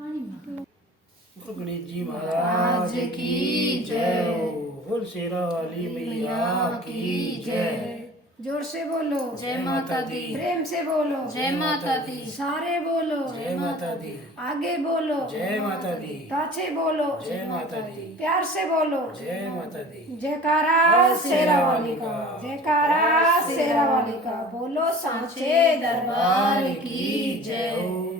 बोल गणेश जी महाराज की जय हो। बोल शेरा वाली मैया की जय। जोर से बोलो जय माता दी। प्रेम से बोलो जय माता दी। सारे बोलो जय माता दी। आगे बोलो जय माता दी। पाछे बोलो जय माता दी। प्यार से बोलो जय माता दी। जयकारा शेरा वाली का जयकारा शेरा वाली का बोलो सांचे दरबार की जय हो।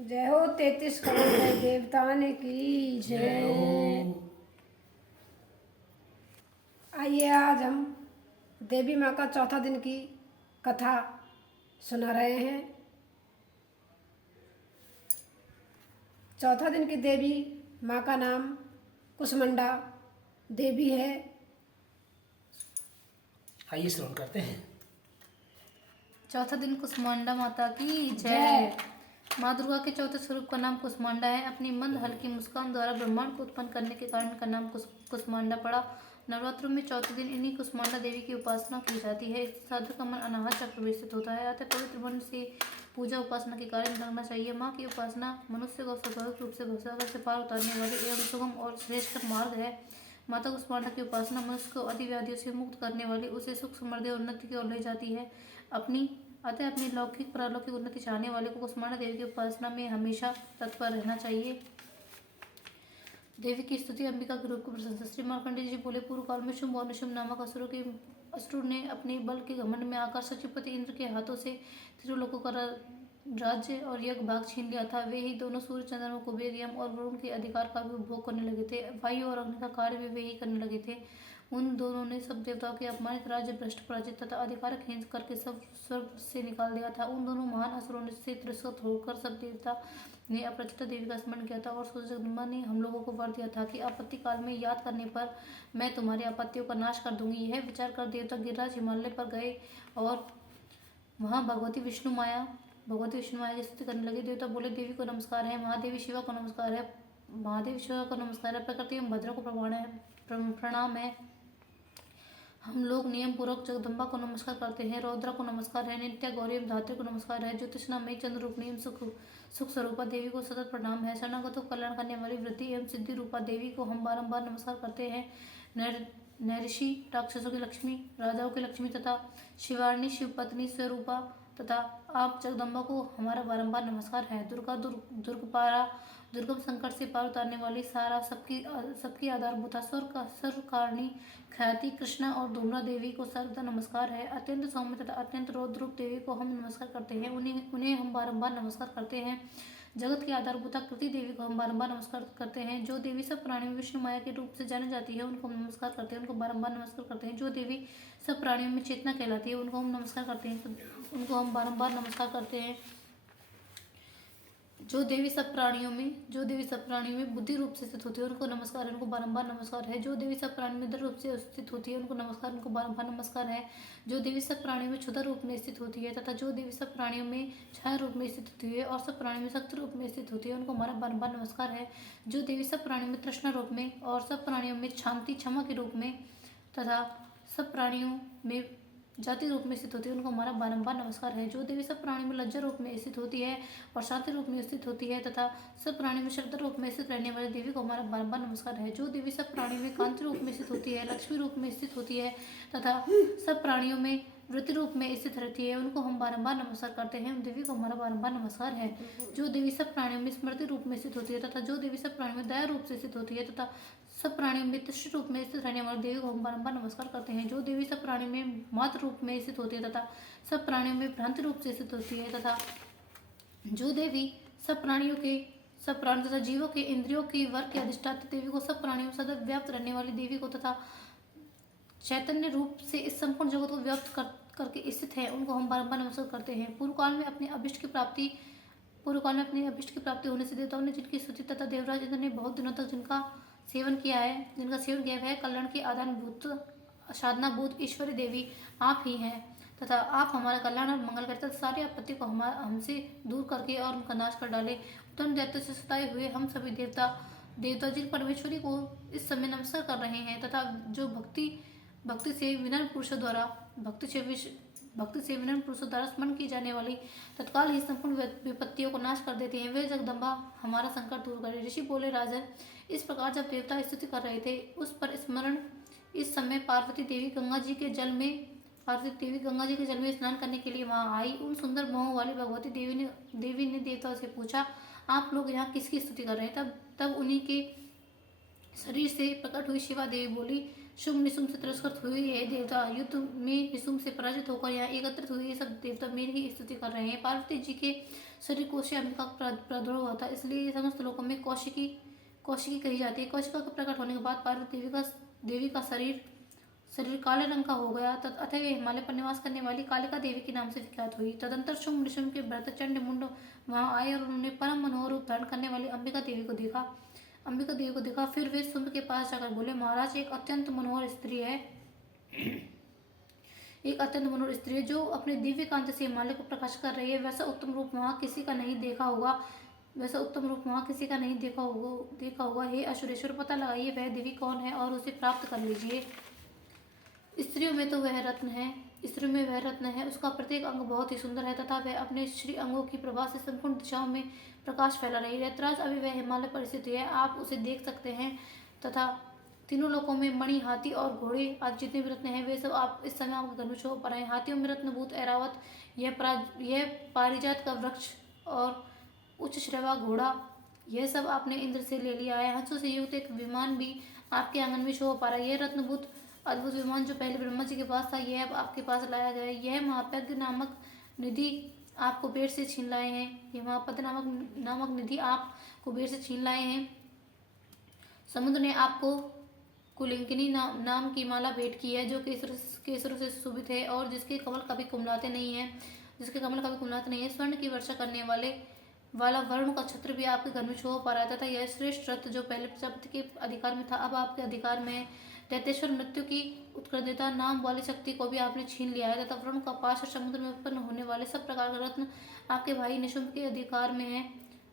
जय हो 33 करोड़ देवताओं की जय हो। आइए आज हम देवी माँ का चौथा दिन की कथा सुना रहे हैं। चौथा दिन की देवी माँ का नाम कुसमंडा देवी है। आइए श्रवण करते हैं। चौथा दिन कुसमांडा माता की जय। माँ दुर्गा के चौथे स्वरूप का नाम कुसमांडा है। अपनी मंद हल्की मुस्कान द्वारा ब्रह्मांड को उत्पन्न करने के कारण इनका नाम कुसमांडा पड़ा। नवरात्रों में चौथे दिन इन्हीं कुसमांडा देवी की उपासना की जाती है। इससे साधक का मन अनाहत चक्र में स्थित होता है। अतः पवित्र मन से पूजा उपासना के कार्य में लगना चाहिए। माँ की उपासना मनुष्य को स्वाभाविक रूप से भवसागर से पार उतारने वाले एवं सुगम और श्रेष्ठ मार्ग है। माता कुसमांडा की उपासना मनुष्य को अधिव्याधियों से मुक्त करने वाली, उसे सुख समृद्धि और उन्नति की ओर ले जाती है। अतः अपनी लौकिक परलौकिक उन्नति चाहने वाले को कुसमांडा देवी की उपासना में हमेशा तत्पर रहना चाहिए। देवी की स्तुति, अंबिका के रूप की प्रशंसा। श्री मार्कंडेय जी बोले, पूर्व काल में शुंभ और निशुंभ नामक असुर ने अपने बल के घमंड में आकर सचिवपति इंद्र के हाथों से त्रिलोकों का राज्य और यज्ञ भाग छीन लिया था। वे ही दोनों सूर्य, चंद्रमा, कुबेर, यम और वरुण के अधिकार का भी उपभोग करने लगे थे। वायु और अग्नि का कार्य भी वे ही करने लगे थे। उन दोनों ने सब देवताओं के अपमानित, राज्य भ्रष्ट, पराजित तथा अधिकार खींच करके सब स्वर्ग से निकाल दिया था। उन दोनों महान असुरों से तिरस्कृत होकर सब देवता ने अपराजिता देवी का स्मरण किया था और सूर्य जगदम्बा ने हम लोगों को वर दिया था कि आपत्ति काल में याद करने पर मैं तुम्हारी आपत्तियों का नाश कर दूंगी। यह विचार कर देवता गिरिराज हिमालय पर गए और वहाँ भगवती विष्णु माया की स्तुति करने लगे। देवता बोले, देवी को नमस्कार है, महादेवी शिवा को नमस्कार है, प्रकृति एवं भद्र को प्रणाम है। हम लोग नियम पूर्वक जगदम्बा को नमस्कार करते हैं, रौद्रा को नमस्कार है, नित्या गौरी एवं धात्री को नमस्कार है, ज्योतिषनामयी चंद्र रूपनी एवं सुख स्वरूपा देवी को सतत प्रणाम है। शरणागतों को कल्याण करने वाली वृद्धि एवं सिद्धि रूपा देवी को हम बारंबार नमस्कार करते हैं। नैऋषि राक्षसों की लक्ष्मी, राजाओं की लक्ष्मी तथा शिवारणी शिवपत्नी स्वरूपा तथा आप जगदम्बा को हमारा बारंबार नमस्कार है। दुर्गा दुर्गपारा, दुर्गम संकट से पार उतारने वाली, सारा सबकी आधारभूता, सर्व कारणी ख्याति कृष्णा और धूम्रा देवी को सर्वदा नमस्कार है। अत्यंत सौम्य तथा अत्यंत रौद्र रूप देवी को हम नमस्कार करते हैं। उन्हें हम बारंबार नमस्कार करते हैं। जगत की आधारभूता कृति देवी को हम बारंबार नमस्कार करते हैं। जो देवी सब प्राणियों में विष्णु माया के रूप से जानी जाती है, उनको हम नमस्कार करते हैं, उनको बारंबार नमस्कार करते हैं। जो देवी सब प्राणियों में चेतना कहलाती है, उनको हम नमस्कार करते हैं, उनको हम बारंबार नमस्कार करते हैं। जो देवी सब प्राणियों में बुद्धि रूप से स्थित होती है, उनको नमस्कार है, उनको बारंबार नमस्कार है। जो देवी सब प्राणियों में दृढ़ रूप से स्थित होती है, उनको नमस्कार, उनको बारंबार नमस्कार है। जो देवी सब प्राणियों में क्षुधा रूप में स्थित होती है तथा जो देवी सब प्राणियों में छाया रूप में स्थित होती है और सब प्राणियों में शक्ति रूप में स्थित होती है, उनको हमारा बारंबार नमस्कार है। जो देवी सब प्राणियों में तृष्णा रूप में और सब प्राणियों में शांति क्षमा के रूप में तथा सब प्राणियों में जाति रूप में स्थित होती है, उनको हमारा बारंबार नमस्कार है। जो देवी सब प्राणी में लज्जा रूप में स्थित होती है और शांति रूप में स्थित होती है तथा सब प्राणी में श्रद्धा रूप में स्थित रहने वाली देवी को हमारा बारंबार नमस्कार है। जो देवी सब प्राणी में कांति रूप में स्थित होती है, लक्ष्मी रूप में स्थित होती है तथा सब प्राणियों में वृत्ति रूप में स्थित रहती है, उनको हम बारंबार नमस्कार करते हैं। उन देवी को हमारा बारंबार नमस्कार है। जो देवी सब प्राणियों में स्मृति रूप में स्थित होती है तथा जो देवी सब प्राणियों में दया रूप से स्थित होती है तथा सब प्राणियों में तुष्ट रूप में स्थित रहने वाली देवी को हम बारंबार नमस्कार करते हैं। जो देवी सब प्राणियों में मात्र रूप में स्थित होती है तथा सब प्राणियों में भ्रांति रूप से स्थित होती है तथा जो देवी सब प्राणी तथा जीवों के इंद्रियों की वर्ग के अधिष्ठात्री देवी को सब प्राणियों में सदा व्याप्त रहने वाली देवी को तथा चैतन्य रूप से इस संपूर्ण जगत को व्याप्त करके स्थित है, उनको हम बारंबार नमस्कार करते हैं। पूर्व काल में अपने अभिष्ट की प्राप्ति होने से देवताओं ने जिनकी स्तुति तथा देवराज इंद्र ने बहुत दिनों तक जिनका सेवन किया है, कल्याण की आधारभूत साधनाभूत ईश्वरी देवी आप ही हैं तथा आप हमारा कल्याण और मंगल करते सारी आपत्ति को हमसे दूर करके और उनका नाश कर डाले। उत्तम दैत्य से सताए हुए हम सभी देवता जिन परमेश्वरी को इस समय नमस्कार कर रहे हैं तथा जो भक्ति से विनम्र पुरुषों द्वारा भक्ति से विनम्र पुरुषों द्वारा स्मरण की जाने वाली तत्काल ही संपूर्ण विपत्तियों को नाश कर देती हैं। वे जगदम्बा हमारा संकट दूर करे। ऋषि बोले, राजन, इस प्रकार जब देवता स्तुति कर रहे थे उस पर स्मरण इस समय पार्वती देवी गंगा जी के जल में स्नान करने के लिए वहां आई। उन सुंदर मोह वाली भगवती देवी ने देवताओं से पूछा, आप लोग यहाँ किसकी स्तुति कर रहे हैं? तब उन्हीं के शरीर से प्रकट हुई शिवा देवी बोली, शुभ निशुम्भ से तिरस्कृत हुए ये देवता युद्ध में निशुम्भ से पराजित होकर यहाँ एकत्रित हुए ये सब देवता मेरी ही स्तुति कर रहे हैं। पार्वती जी के शरीर कोशी अंबिका का प्रादुर्भाव हुआ था, इसलिए समस्त लोगों में कौशिकी कही जाती है। कौशिका के प्रकट होने के बाद पार्वती देवी का शरीर काले रंग का हो गया। अतः वे हिमालय पर निवास करने वाली कालिका देवी के नाम से विख्यात हुई। तदंतर शुंभ निशुम्भ के भरत चंड मुंड वहां आए और उन्होंने परम मनोहर रूप धारण करने वाली अंबिका देवी को देखा। फिर वे शुंभ के पास जाकर बोले, महाराज, एक अत्यंत मनोहर स्त्री है जो अपने दिव्य कांति से हिमालय को प्रकाश कर रही है। वैसा उत्तम रूप वहाँ किसी का नहीं देखा होगा। हे असुरेश्वर, पता लगाइए वह देवी कौन है और उसे प्राप्त कर लीजिए। स्त्रियों में वह रत्न है। उसका प्रत्येक अंग बहुत ही सुंदर है तथा वह अपने श्री अंगों की प्रभा से संपूर्ण दिशाओं में प्रकाश फैला रही है। दैत्यराज, अभी वह हिमालय पर स्थित है, आप उसे देख सकते हैं तथा तीनों लोकों में मणि, हाथी और घोड़े आज जितने भी रत्न हैं वे सब आप इस समय आपके घर में शोभा पर हैं। हाथियों में रत्नभूत ऐरावत, यह पारिजात का वृक्ष और उच्च श्रवा घोड़ा, यह सब आपने इंद्र से ले लिया है। हंसों से युक्त एक विमान भी आपके आंगन में शोभा पा रहा है। यह रत्नभूत अद्भुत विमान जो पहले ब्रह्मा जी के पास था, यह अब आपके पास लाया गया है। यह महापद्य नामक निधि आपको पेड़ से छीन लाए हैं। समुद्र ने आपको कुलिंकिनी नाम की माला भेंट की है जो केसरों से सुशोभित है और जिसके कमल कभी कुमलाते नहीं है। स्वर्ण की वर्षा करने वाला वरुण का छत्र भी आपके घर में शोभा पा रहा था तथा यह श्रेष्ठ रत्न जो पहले प्रजापति के अधिकार में था अब आपके अधिकार में है। दैत्येश्वर मृत्यु की उत्कृष्टता नाम वाली शक्ति को भी आपने छीन लिया है तथा वरुण का पाश और समुद्र में उत्पन्न होने वाले सब प्रकार का रत्न आपके भाई निशुम्भ के अधिकार में है।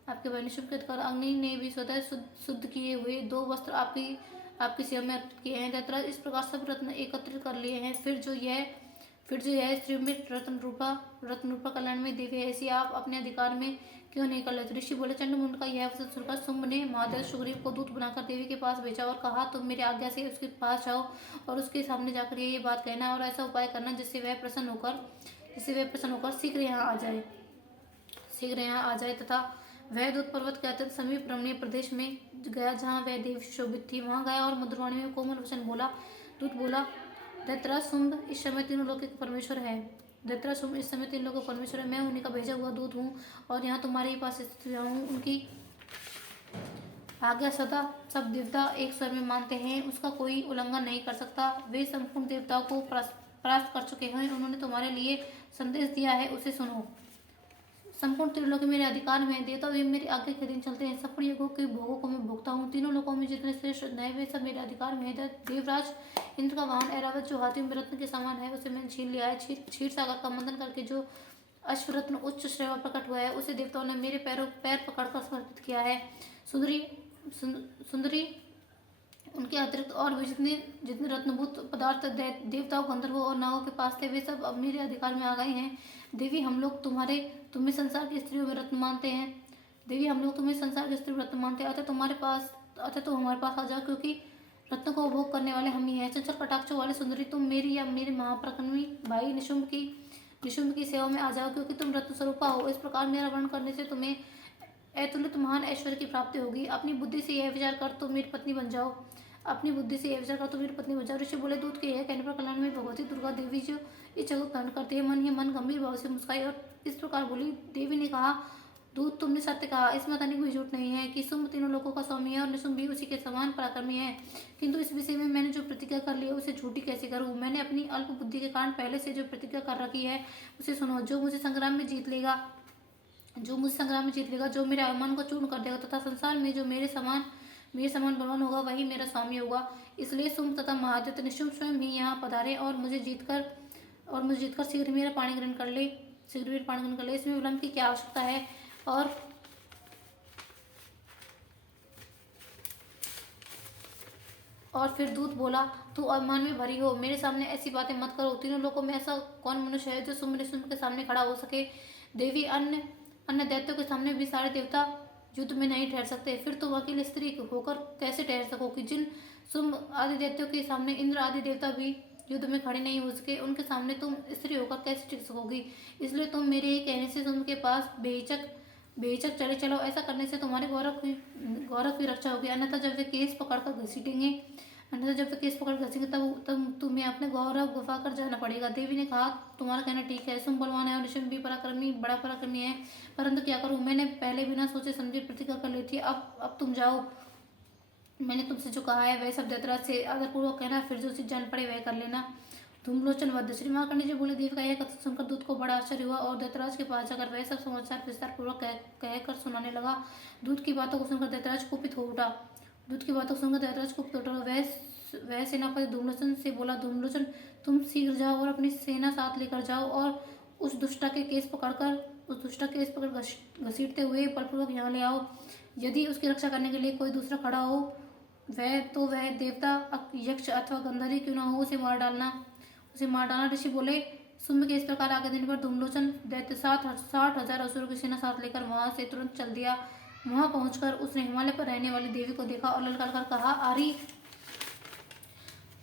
अग्नि ने भी स्वतः शुद्ध किए हुए 2 वस्त्र आपकी सेवा में अर्पित किए हैं। दैत्यराज, इस प्रकार सब रत्न एकत्रित कर लिए हैं। फिर जो यह स्त्री में रत्न रूपा कल्याण में देवी है, ऐसी आप अपने अधिकार में क्यों नहीं कर लेते? ऋषि बोले, चंडमुंड का यह वचन सुनकर शुंभ ने महादेव सुग्रीव को दूत बनाकर देवी के पास भेजा और कहा, तुम मेरी आज्ञा से उसके पास जाओ और उसके सामने जाकर ये बात कहना और ऐसा उपाय करना जिससे वह प्रसन्न होकर शीघ्र यहाँ आ जाए तथा वह दूत पर्वत के अत्यंत समीप रमणीय प्रदेश में गया जहाँ वह देवी सुशोभित थी। वहां गया और मधुरवाणी में कोमल वचन बोला। दूत बोला, दैत्यराज शुंभ इस समय तीनों लोक के परमेश्वर है। मैं उन्हीं का भेजा हुआ दूत हूँ और यहाँ तुम्हारे ही पास स्थित हुआ हूँ। उनकी आज्ञा सदा सब देवता एक स्वर में मानते हैं, उसका कोई उल्लंघन नहीं कर सकता। वे संपूर्ण देवताओं को परास्त कर चुके हैं। उन्होंने तुम्हारे लिए संदेश दिया है, उसे सुनो। संपूर्ण तीनों लोग मेरे अधिकार में है। देवता वे मेरी आज्ञा के दिन चलते हैं। संपूर्ण युगों के भोगों को मैं भोगता हूँ। तीनों लोगों में जितने श्रेष्ठ रत्न हैं वे सब मेरे अधिकार में है। देवराज इंद्र का वाहन ऐरावत जो हाथियों में रत्न के समान है उसे मैंने छीन लिया है। क्षीर सागर का मंथन करके जो अश्वरत्न उच्च श्रेवा प्रकट हुआ है उसे देवताओं ने मेरे पैर पकड़कर समर्पित किया है। सुंदरी उनके अतिरिक्त और भी जितने रत्नभूत पदार्थ देवताओं, गंधर्वों और नागों के पास थे वे सब अब मेरे अधिकार में आ गए हैं। देवी, हम लोग तुम्हें संसार की स्त्रियों में रत्न मानते हैं। अतः तुम हमारे पास आ जाओ, क्योंकि रत्न को उपभोग करने वाले हम ही हैं। चंचल कटाक्षों वाले सुंदरी, तुम मेरी या मेरे महापराक्रमी भाई निशुम्भ की सेवा में आ जाओ, क्योंकि तुम रत्न स्वरूपा हो। इस प्रकार मेरा वर्णन करने से तुम्हें अतुलित महान ऐश्वर्य की प्राप्ति होगी। अपनी बुद्धि से यह विचार कर तुम मेरी पत्नी बन जाओ। ऋषि बोले, दूत के यह कहने पर कल्याण में भगवती दुर्गा देवी जो इस जगत धारण करती है मन ही मन गंभीर भाव से मुस्काई और इस प्रकार बोली। देवी ने कहा, दूत, तुमने सत्य कहा। इसमें बताने कोई झूठ नहीं है कि शुंभ तीनों लोगों का स्वामी है और निशुम्भ भी उसी के समान पराक्रमी है। किंतु इस विषय में मैंने जो प्रतिज्ञा कर ली है उसे झूठी कैसे करूं? मैंने अपनी अल्प बुद्धि के कारण पहले से जो प्रतिज्ञा कर रखी है उसे सुनो। जो मुझे संग्राम में जीत लेगा, जो मेरे अभिमान को चूर्ण कर देगा तथा संसार में जो मेरे समान बलवान होगा वही मेरा स्वामी होगा। इसलिए शुंभ तथा महादित्य निशुम्भ स्वयं ही यहाँ पधारे और मुझे जीतकर शीघ्र मेरा पाणी ग्रहण कर ले। इसमें विलंब की क्या आवश्यकता है? और और फिर दूत बोला, तू अभिमान में भरी हो, मेरे सामने ऐसी बातें मत करो। तीनों लोगों में ऐसा कौन मनुष्य है जो सुम्ब के सामने खड़ा हो सके? देवी, अन्य अन्य दैत्यों के सामने भी सारे देवता युद्ध में नहीं ठहर सकते, फिर तुम अकेले स्त्री होकर कैसे ठहर सकोगी? जिन शुंभ आदि दैत्यों के सामने इंद्र आदि देवता भी युद्ध में खड़े नहीं हो सके, उनके सामने तुम स्त्री होकर कैसे टिक सकोगी? इसलिए तुम मेरे ही कहने से शुंभ के पास बेहिचक चले चलो। ऐसा करने से तुम्हारे गौरव की रक्षा होगी। अन्यथा जब वे केस पकड़कर घसीटेंगे तब तुम्हें अपने गौरव गुफा कर जाना पड़ेगा। देवी ने कहा, तुम्हारा कहना ठीक है। शुंभ बलवान है और निशुंभ भी बड़ा पराक्रमी है, परंतु क्या करूं? मैंने पहले बिना सोचे समझे प्रतिज्ञा कर ली थी। अब तुम जाओ। मैंने तुमसे जो कहा है वह सब दैतराज से आदरपूर्वक कहना, फिर जो चीज जान पड़े वह कर लेना। धूम्रलोचन वध। श्री महाकर्णी जी बोले, देवी का यह कथन सुनकर दूत को बड़ा आश्चर्य हुआ और दैतराज के पास जाकर वह सब समाचार विस्तार पूर्वक कहकर सुनाने लगा। दूत की बातों को सुनकर दैतराज कुपित हो उठा। वह सेनापति धूम्रलोचन से बोला, धूम्रलोचन, तुम शीघ्र जाओ और अपनी सेना साथ लेकर जाओ और उस दुष्टा के केस पकड़ घसीटते हुए बलपूर्वक यहाँ ले आओ। यदि उसकी रक्षा करने के लिए कोई दूसरा खड़ा हो वह देवता, यक्ष अथवा गंधर्व क्यों न हो, उसे मार डालना। ऋषि बोले, शुंभ के इस प्रकार आगे देने पर धूम्रलोचन दैत्य 60,000 असुरों की सेना साथ लेकर वहां से तुरंत चल दिया। वहां पहुंचकर उसने हिमालय पर रहने वाली देवी को देखा और ललकार कर कहा, आरी,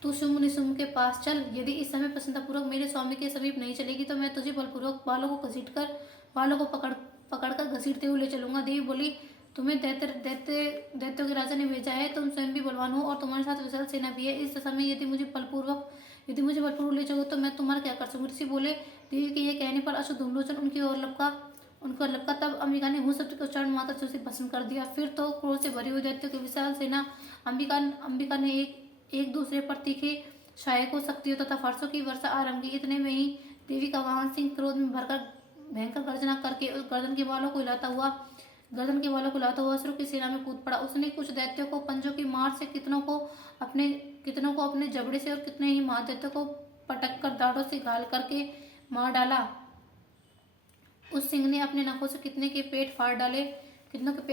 तू शुंभ निशुंभ के पास चल। यदि इस समय प्रसन्नतापूर्वक मेरे स्वामी के समीप नहीं चलेगी तो मैं तुझे बलपूर्वक बालों को पकड़कर घसीटते हुए ले चलूंगा। देवी बोली, तुम्हें दैत्यों के राजा ने भेजा है, तुम स्वयं भी बलवान हो और तुम्हारे साथ विशाल सेना भी है। इस दशा में यदि मुझे बलपूर्वक ले चलोगे तो मैं तुम्हारा क्या कर सकूं? ऋषि बोले, देवी के यह कहने पर अश्व धूम्रलोचन उनकी ओर लपका। तब अंबिका ने हूँ शब्द के उच्चारण मात्र से भस्म कर दिया। फिर तो क्रोध से भरी हुई दैत्यों की विशाल सेना अंबिका ने एक दूसरे पर तीखे सहायकों, शक्तियों तथा फरसों की वर्षा आरंभ की। इतने में ही देवी का वाहन सिंह क्रोध में भरकर भयंकर गर्जना करके गर्दन के बालों को हिलाता हुआ असुरों की सेना में कूद पड़ा। उसने कुछ दैत्यों को पंजों की मार से, कितनों को अपने जबड़े से और कितने ही महादैत्यों को पटक कर दाढ़ों से घायल करके मार डाला। उस सिंह ने अपने नखों से कितनों के पेट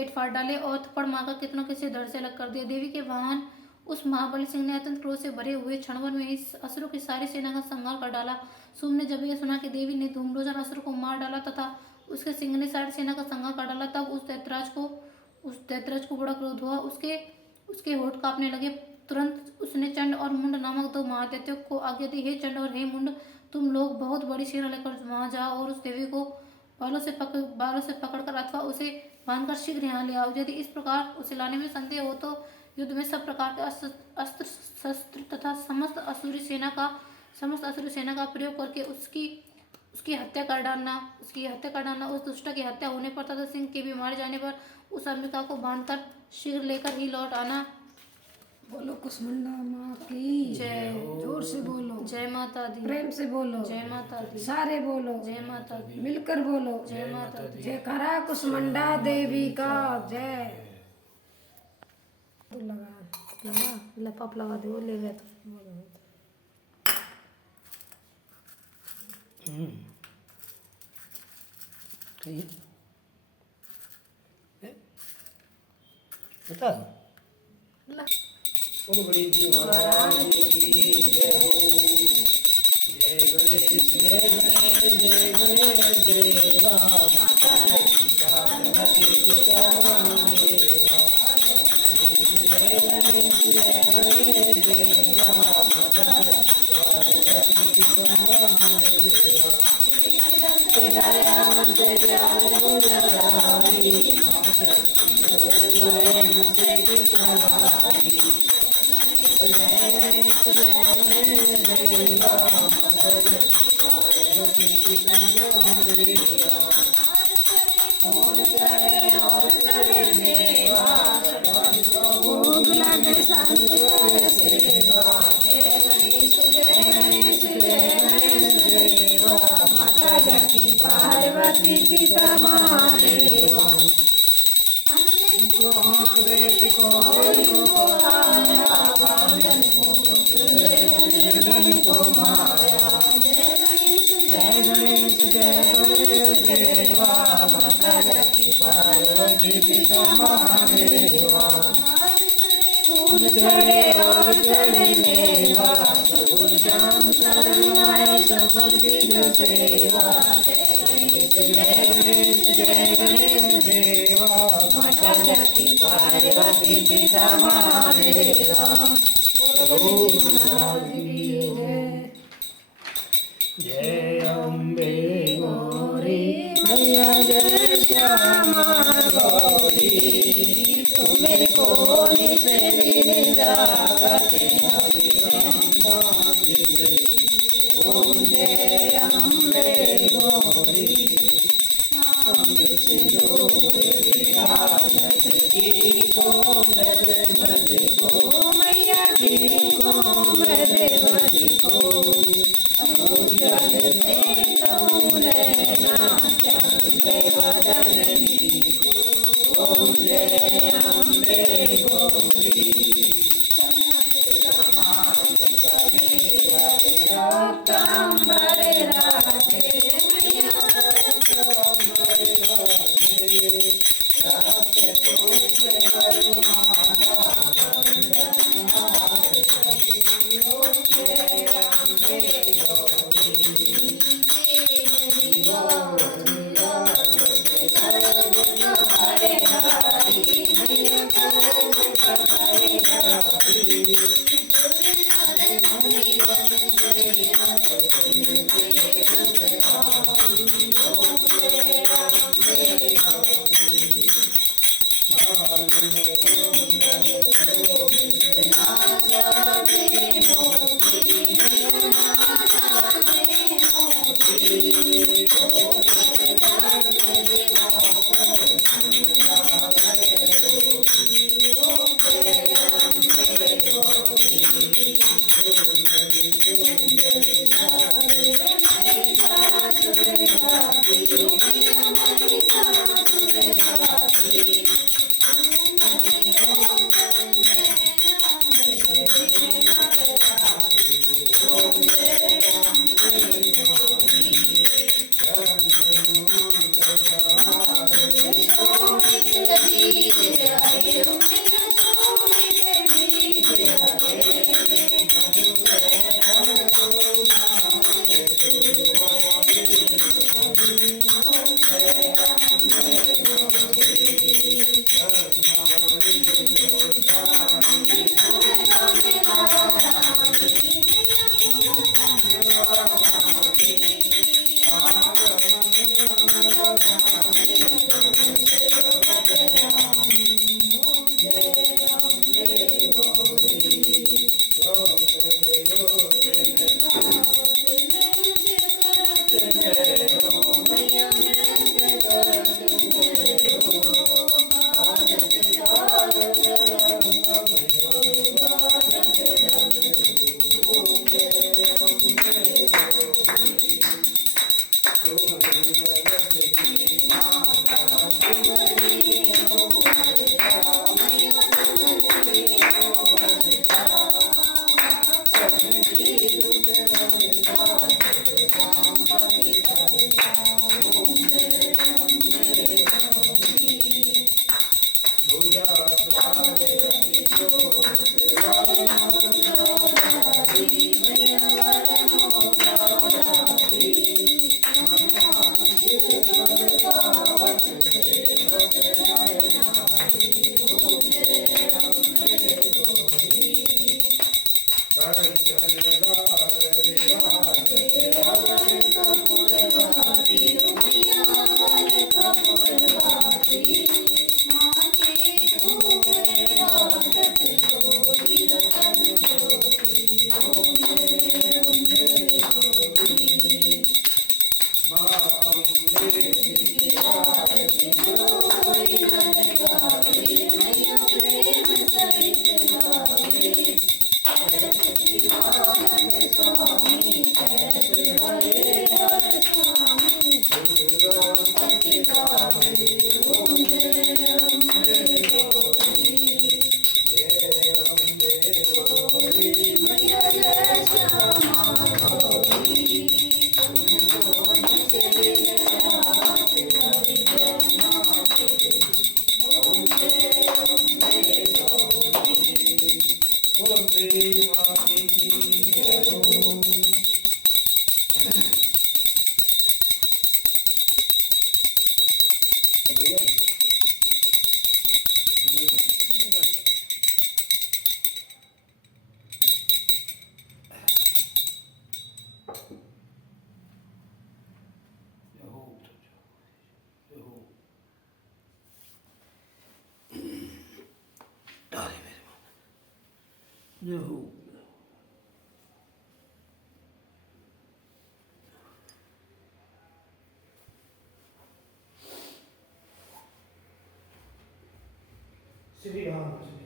फाड़ डाले और थप्पड़ मारकर कितनों के सिर धड़ से अलग कर दिए। देवी के वाहन उस महाबली सिंह ने अत्यंत क्रोध से भरे हुए क्षणभर में इस असुरों की सारी सेना का संहार कर डाला। शुंभ ने जब यह सुना कि देवी ने धूम्रलोचन असुर को मार डाला तथा उसके सिंह ने सारी सेना का संहार कर डाला, तब उस दैतराज को बड़ा क्रोध हुआ। उसके होठ कांपने लगे। तुरंत उसने चंड और मुंड नामक 2 महादैत्यों को आज्ञा दी, हे चंड और हे मुंड, तुम लोग बहुत बड़ी सेना लेकर वहां जाओ और उस देवी को बालों से पकड़कर अथवा उसे बांधकर शीघ्र यहाँ ले आओ। यदि इस प्रकार उसे लाने में संदेह हो तो युद्ध में सब प्रकार के अस्त्र शस्त्र तथा समस्त असुरी सेना का प्रयोग करके उसकी हत्या कर डालना। उस दुष्ट की हत्या होने पर तथा सिंह के भी मारे जाने पर उस अंबिका को बांधकर शीघ्र लेकर ही लौट आना। बोलो कुसमुंडा माँ की जय। जोर से बोलो, जय माता दी। प्रेम से बोलो, जय माता दी। सारे बोलो, जय माता दी। मिलकर बोलो, जय माता दी। जयकारा कुसमुंडा देवी का जय। लपप लगा दे, वो ले गया तो। बता बोलो गणेश जी महाराज की जय हो। जय गणेश देवा, माता पार्वती पिता महादेवा। जय गणेश देवा, माता पार्वती पिता महादेवा। भोग लगे संत कर सेवा, जय गणेश देवा, माता जगती पार्वती पिता महादेवा। जय गणेश देवा, माता जगती पार्वती पिता महादेवा। फूल चढ़े और वासुदेवा जय गणेश जय गणेश देवा माता जगती पार्वती पिता महादेवा बोलो महाराज की जय। जय अम्बे गौरी मैया जय श्यामा गौरी तुम्हें कौन से जागते हरि ओम जय अम्बे गौरी विराजत की को मृद मृद को मैया की को मृद मृद को जल से नैना चंद्र बदनी को ओम जय अम्बे गौरी रक्तांबर राधे श्री राम